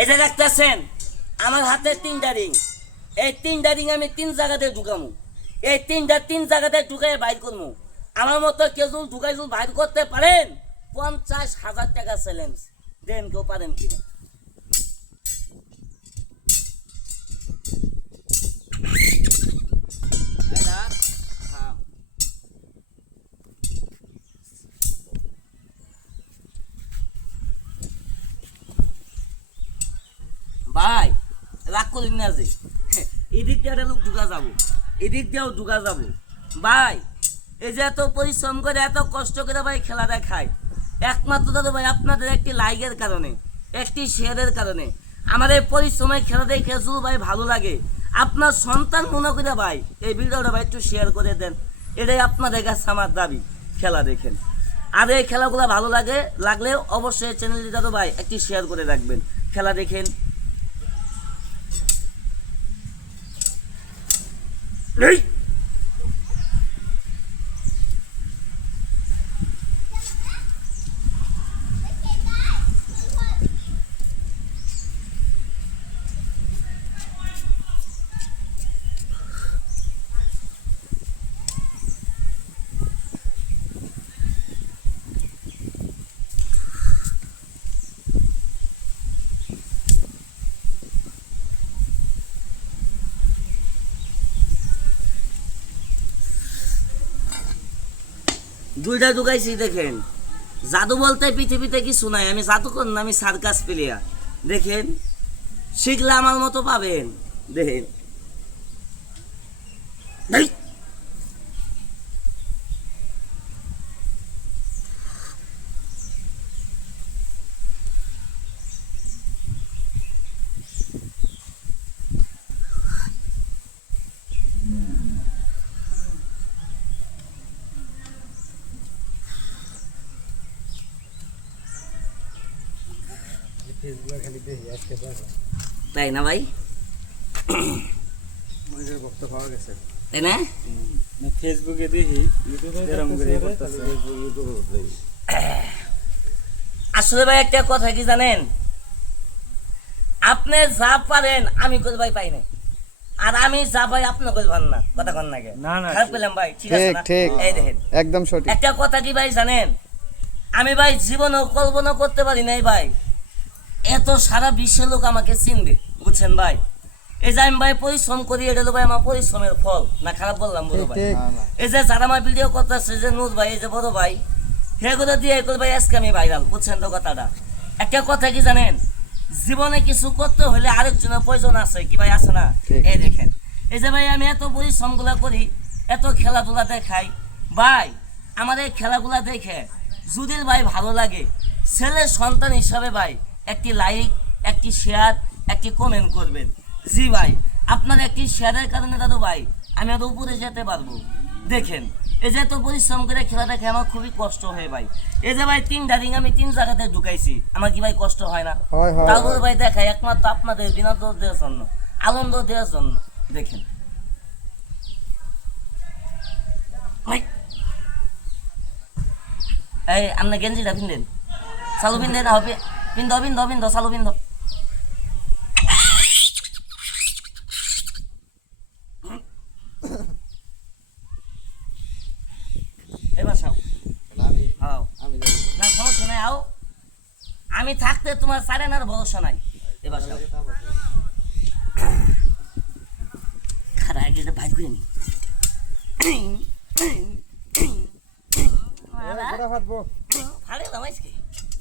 এই যে দেখতেছেন আমার হাতে 3টা রিং, এই 3টা রিং আমি 3 জায়গাতে ঢুকামু, এই 3 জায়গাতে ঢুকাই বাইর করবো। আমার মতো কেউ যদি ঢুকাই যদি বাইর করতে পারেন 50,000 টাকা চ্যালেঞ্জ দেন, কেউ পারেন কিনা? ভাই রাগ করিন না যে, এদিক দিয়ে একটা লোক ঢুকা যাবো, এদিক দিয়েও ঢুকা যাবো। ভাই এই যে এত পরিশ্রম করে এত কষ্ট করে ভাই খেলা দেখায়, একমাত্র দাদা ভাই আপনাদের একটি লাইকের কারণে, একটি শেয়ারের কারণে। আমাদের পরিশ্রমের খেলা দেখে শুধু ভাই ভালো লাগে, আপনার সন্তান মনে করে ভাই এই ভিডিওটা ভাই একটু শেয়ার করে দেন, এটাই আপনাদের কাছে আমার দাবি। খেলা দেখেন, আর এই খেলাগুলো ভালো লাগলে অবশ্যই চ্যানেলটি দাদা ভাই একটি শেয়ার করে রাখবেন। খেলা দেখেন। এই দুইটা ঢুকাইছি দেখেন। জাদু বলতে পৃথিবীতে কিছু নাই, আমি জাদুকর না, আমি সার্কাস প্লেয়ার। দেখেন শিখলে আমার মতো পাবেন। দেখেন তাই না ভাই? তাই না? ফেসবুকে দেখি আসলে ভাই একটা কথা কি জানেন, আপনি যা পারেন আমি করে ভাই পাই না, আর আমি যা পাই আপনি করে পান না। কথা কন না, খারাপ পেলাম ভাই? ঠিক আছে না? এই দেখেন একদম সঠিক একটা কথা কি ভাই জানেন, আমি ভাই জীবনেও কল্পনা করতে পারি নাই ভাই এত সারা বিশ্বের লোক আমাকে চিনবে। বুঝছেন ভাই? এই যে আমি ভাই পরিশ্রম করি, এটা হলো ভাই আমার পরিশ্রমের ফল না? খারাপ বললাম বড় ভাই? এই যে যারা আমার ভিডিও করতেছে, যে নূর ভাই, এই যে বড় ভাই, সেগুলো দিয়ে করে ভাই আজকে আমি ভাইরাল। বুঝছেন তো কথাটা? একটা কথা কি জানেন, জীবনে কিছু করতে হলে আরেকজনের প্রয়োজন আছে, কি ভাই আছে না? এই দেখেন এই যে ভাই আমি এত পরিশ্রমগুলা করি, এত খেলাধুলা দেখাই ভাই, আমার এই খেলাগুলা দেখে যদি ভাই ভালো লাগে, ছেলের সন্তান হিসাবে ভাই একটি লাইক, একটি শেয়ার, একটি কমেন্ট করবেন। জি ভাই, আপনার একটি শেয়ারের কারণে দাদু ভাই আমি আরো উপরে যেতে পারবো। দেখেন এই যে এত পরিশ্রম করে খেলা দেখে আমার খুবই কষ্ট হয় ভাই। এই যে ভাই 3টা রিং আমি 3 জায়গাতে ঢুকাইছি, আমার কি ভাই কষ্ট হয় না? তারপরে ভাই দেখাই একমাত্র আপনাদের বিনোদন দেওয়ার জন্য, আনন্দ দেওয়ার জন্য। দেখেন এই আপনি গেঞ্জিটা পিনদেন, চালু পিনদেন, হবে পিন্ধ চালু পিন্ধ। এবার সাও না, সমস্যা নাই, আও আমি থাকতে তোমার সারেনার ভরসা নাই। এবার সাও খারাপ আগে ভাই করে নি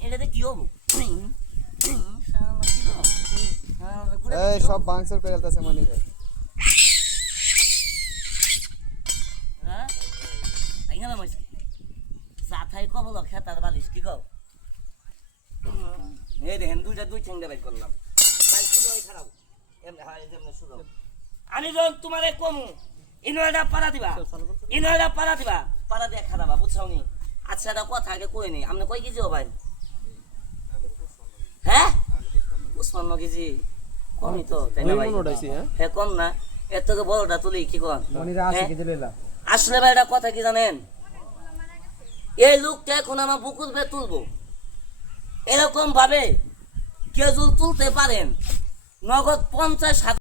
এটাতে কি হবো? সব বাংসার করে ফেলতেছে মনে হয়। জাথাই কবল খেতার বালিশ কি গো? এই দেখেন দুই ঠেঙ্গা বাইর করলাম ভাই, শুধু খারাপ আমি যখন তোমারে কমু ইনওয়ার্ডা পাড়া দিবা, পাড়া দিয়ে খারাপা, বুঝছাও নি? আচ্ছা এটা কথা আগে কই নি, আপনি কই কেজি ভাই? হ্যাঁ উসমান কেজি কমই তো, তাই না ভাই? হ্যাঁ কম না, এর থেকে বড়টা তুলি কি কন? আসলে ভাই এটা কথা কি জানেন, এই লোকটা এখন আমার বুকুর বে তুলবো এরকম ভাবে কেজুল তুলতে পারেন নগদ 50,000